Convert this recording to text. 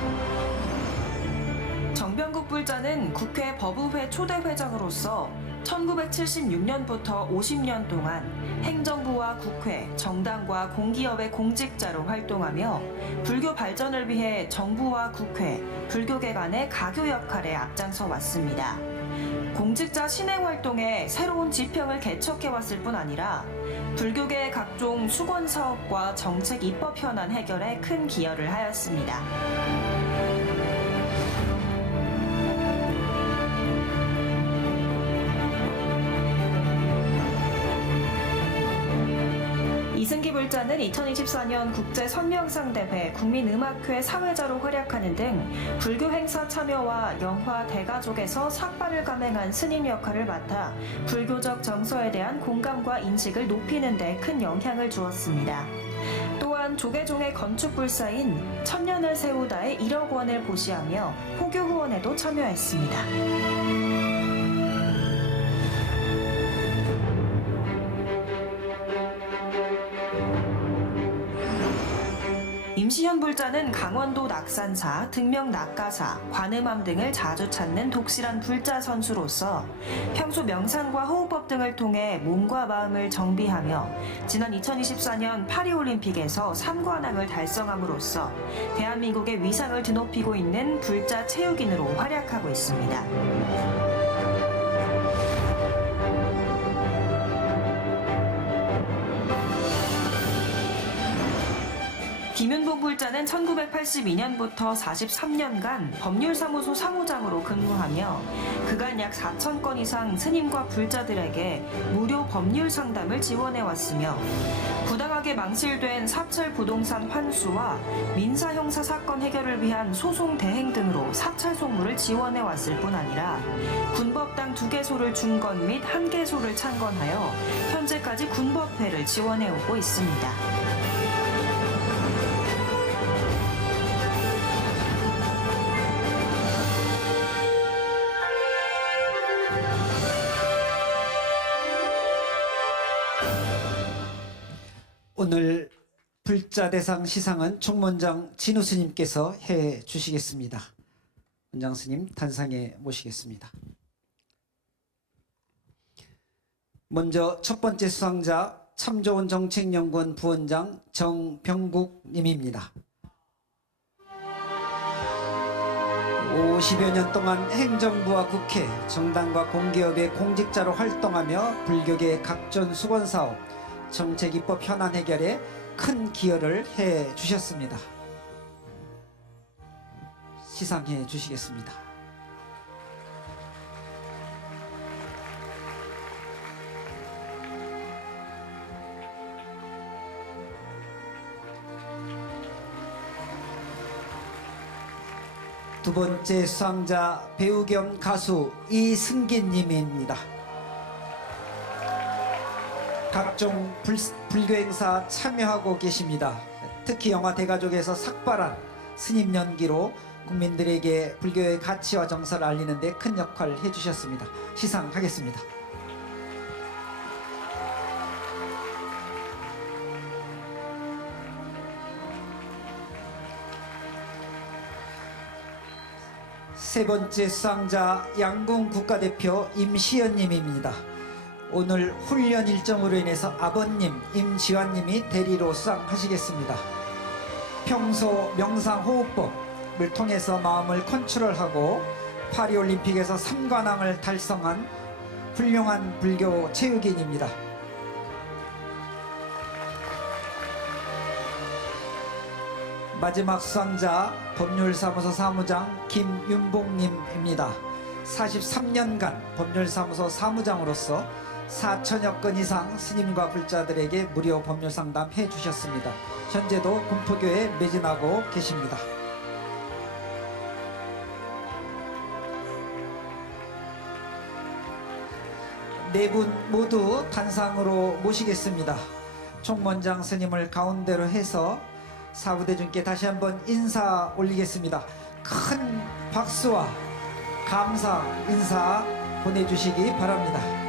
Thank you. 박불자는 국회 법의회 초대 회장으로서 1976년부터 50년 동안 행정부와 국회, 정당과 공기업의 공직자로 활동하며 불교 발전을 위해 정부와 국회, 불교계 간의 가교 역할에 앞장서 왔습니다. 공직자 신행 활동에 새로운 지평을 개척해 왔을 뿐 아니라 불교계의 각종 수건 사업과 정책 입법 현안 해결에 큰 기여를 하였습니다. 이승기 불자는 2024년 국제 선명상 대회 국민음악회 사회자로 활약하는 등 불교 행사 참여와 영화 대가족에서 삭발을 감행한 스님 역할을 맡아 불교적 정서에 대한 공감과 인식을 높이는 데 큰 영향을 주었습니다. 또한 조계종의 건축불사인 천년을 세우다의 1억 원을 보시하며 포교 후원에도 참여했습니다. 임시현 불자는 강원도 낙산사, 등명 낙가사, 관음암 등을 자주 찾는 독실한 불자 선수로서 평소 명상과 호흡법 등을 통해 몸과 마음을 정비하며 지난 2024년 파리올림픽에서 3관왕을 달성함으로써 대한민국의 위상을 드높이고 있는 불자 체육인으로 활약하고 있습니다. 김윤복 불자는 1982년부터 43년간 법률사무소 사무장으로 근무하며 그간 약 4천 건 이상 스님과 불자들에게 무료 법률 상담을 지원해 왔으며 부당하게 망실된 사찰 부동산 환수와 민사 형사 사건 해결을 위한 소송 대행 등으로 사찰 송무를 지원해 왔을 뿐 아니라 군법당 두 개소를 중건 및 한 개소를 창건하여 현재까지 군법회를 지원해 오고 있습니다. 오늘 불자 대상 시상은 총무원장 진우 스님께서 해 주시겠습니다. 원장 스님 단상에 모시겠습니다. 먼저 첫 번째 수상자 참 좋은 정책연구원 부원장 정병국 님입니다. 50여 년 동안 행정부와 국회, 정당과 공기업의 공직자로 활동하며 불교계 각종 수건 사업, 정책 입법 현안 해결에 큰 기여를 해 주셨습니다. 시상해 주시겠습니다. 두 번째 수상자 배우 겸 가수 이승기 님입니다. 각종 불, 불교 행사 참여하고 계십니다. 특히 영화 대가족에서 삭발한 스님 연기로 국민들에게 불교의 가치와 정서를 알리는 데 큰 역할을 해주셨습니다. 시상하겠습니다. 세 번째 수상자 양궁 국가대표 임시연님입니다. 오늘 훈련 일정으로 인해서 아버님 임지환님이 대리로 수상하시겠습니다. 평소 명상 호흡법을 통해서 마음을 컨트롤하고 파리올림픽에서 3관왕을 달성한 훌륭한 불교 체육인입니다. 마지막 수상자 법률사무소 사무장 김윤봉님입니다. 43년간 법률사무소 사무장으로서 4천여 건 이상 스님과 불자들에게 무료 법률 상담 해 주셨습니다. 현재도 군포교에 매진하고 계십니다. 네 분 모두 단상으로 모시겠습니다. 총무원장 스님을 가운데로 해서 사부대중께 다시 한번 인사 올리겠습니다. 큰 박수와 감사 인사 보내주시기 바랍니다.